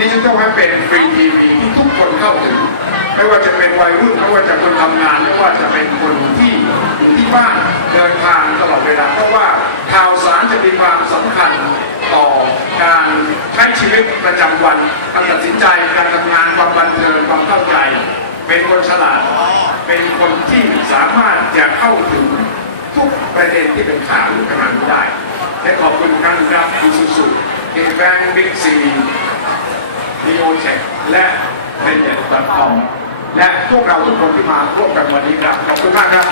ดิจิทัลให้เป็นฟรีทีวีทุกคนเข้าถึง ไม่ว่าจะเป็นวัยรุ่นไม่ว่าจะคนทำงานไม่ว่าจะเป็นคนที่อยู่ที่บ้านเดินทางตลอดเวลาเพราะว่าข่าวสารจะมีความสำคัญต่อการใช้ชีวิตประจำวันการตัดสินใจการทำงานความบันเทิงความเข้าใจ เป็นคนฉลาด เป็นคนที่สามารถจะเข้าถึงทุกประเด็นที่เป็นข่าวอยู่ขนาดนี้ได้และขอบคุณครั้งหนึงครับอีซูซูเอ แบงค์บิ๊กซีดีโอเช็คและเป็นเน็ตดอทคอมและพวกเราทุกคนที่มาร่วมกันวันนี้ครับขอบคุณมากครับ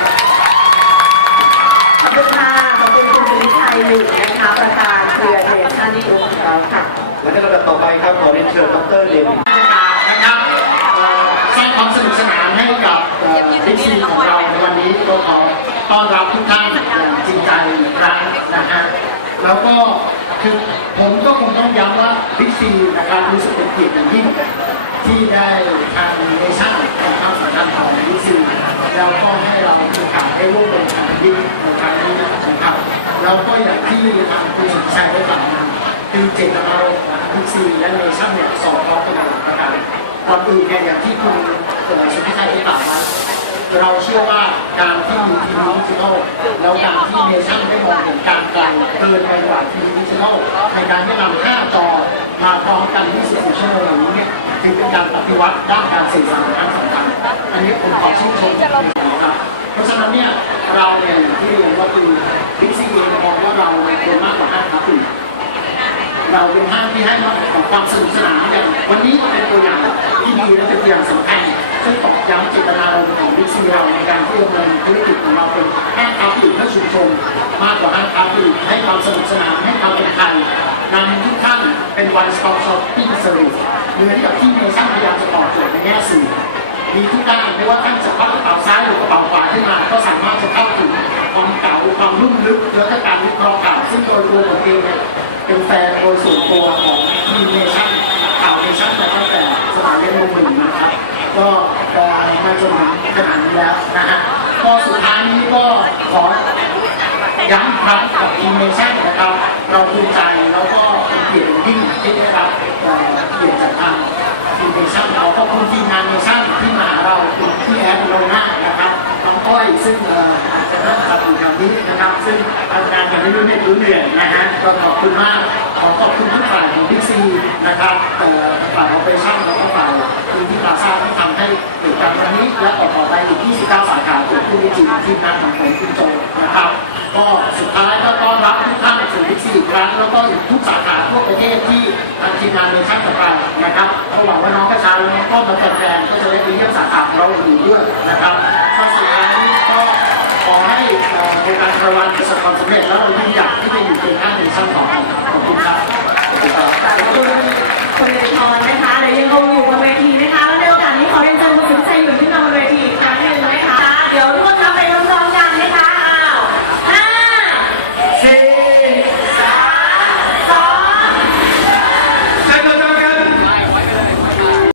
ขอบคุณค่ะขอบคุณคุณสุริชัยหนึ่งนะคะประธานเครือเนชั่นกรุ๊ปของเราค่ะและในลำดับต่อไปครับขอเรียนเชิญดรเดวิดนะครับเอ่อสร้างความสนุกสนานให้กับบิ๊กซีของเราในวันนี้ก็ขอต้อนรับทุกท่านอย่างจริงใจอีกครั้งนะฮะแล้วก็ คือผมก็คงต้องย้ำว่าบิ๊กซีนะครับรู้สึกเป็นเกียรติอย่างยิ่งที่ได้ทางเนชั่นของความสำคัญของบิ๊กซีแล้วก็ให้เรามีโอกาสได้ร่วมลงทุนบิ๊กในครั้งนี้นะครับแล้วก็อย่างที่ทางคุณสุทธิชัยได้กล่าวมาคือเจตนารมณ์ของบิ๊กซีและเนชั่นเนี่ยสอดคล้องกันอย่างประการก่อนอื่นเนี่ยอย่างที่คุณเอ่อสุทธิชัยได้กล่าวมา เราเชื่อว่าการที่มีทีวีดิจิทัลแล้วการที่เนชั่นได้มองเห็นการไกลเกินไปกว่าทีวีดิจิทัลในการที่นำ5จอมาพร้อมกัน24ชั่วโมงอย่างนี้เนี่ยถือเป็นการปฏิวัติด้านการสื่อสารครั้งสำคัญอันนี้ผมขอชื่นชมนะครับเพราะฉะนั้นเนี่ยเราเนี่ยที่เรียนว่าคือบิ๊กซีเองมองว่าเราเป็นมากกว่าห้างค้าปลีกเราเป็นห้างที่ให้ความสนุกสนานอย่างวันนี้เป็นตัวอย่างที่ดีและเป็นตัวอย่างสำคัญ ซึ่ตอกย้ำเจตนารมณ์ของบิ๊กซีเราในการที่ดำเนินธุรกิจของเราเป็นห้างค้าปลีกและชุมชนมากกว่าห้างค้าปลีกให้ความสนุกสนานให้ความเป็นไทยนำทุกท่านเป็น one stop shopping service เหมือนกับที่เนชั่นพยายามจะตอบโจทย์ในแง่สื่อมีทุกด้านไม่ว่าท่านจะพับกระเป๋าซ้ายหรือกระเป๋าขวาขึ้นมาก็สามารถจะเข้าถึงความเก่าความลุ่มลึกและก็การวิเคราะห์ข่าวซึ่งโดยตัวผมเองเนี่ยเป็นแฟนโดยส่วนตัวของทีมเนชั่นข่าวเนชั่นมาตั้งแต่สมัยเรียนมหนึ่งนะครับ ก็พอมาจนถึงขนาดนี้แล้วนะฮะก็สุดท้ายนี้ก็ขอย้ำอีกครั้งกับทีมเนชั่นนะครับ เราภูมิใจแล้วก็เป็นเกียรติย่างยิ่งที่ได้รับเอ่อเกียรติจากทางทีมเนชั่นขอขอบคุณทีมงานเนชั่นที่มาเราคุณพี่แอดโลน่านะครับน้องก้อยซึ่งอาจจะนั่งกับอยู่แถวนี้นะครับ ซึ่งทำงานกันไม่รู้เหน็ดรู้เหนื่อยนะฮะก็ขอบคุณมากขอขอบคุณทุกฝ่ายของบิ๊กซีนะครับเอ่อฝ่ายออเปอเรชั่น นี้และต่อไปอีก 29 สาขาเกิดขึ้นในจริที่นัดของผมคุณโจนะครับ ก็สุดท้ายก็ต้อนรับทุกท่านสู่บิ๊กซีอีกครั้งแล้วก็อีกทุกสาขาทั่วประเทศที่ทางทีมงานเนชั่นจะไปนะครับก็หวังว่าน้องประชาชนก็มาเป็นแฟนก็จะได้ไปเยี่ยมสาขาของเราอื่ด้วยนะครับก็สุดท้ายก็ขอให้โครงการคาราวานประสบความสำเร็จแล้วเรายิ่งอยากที่จะอยู่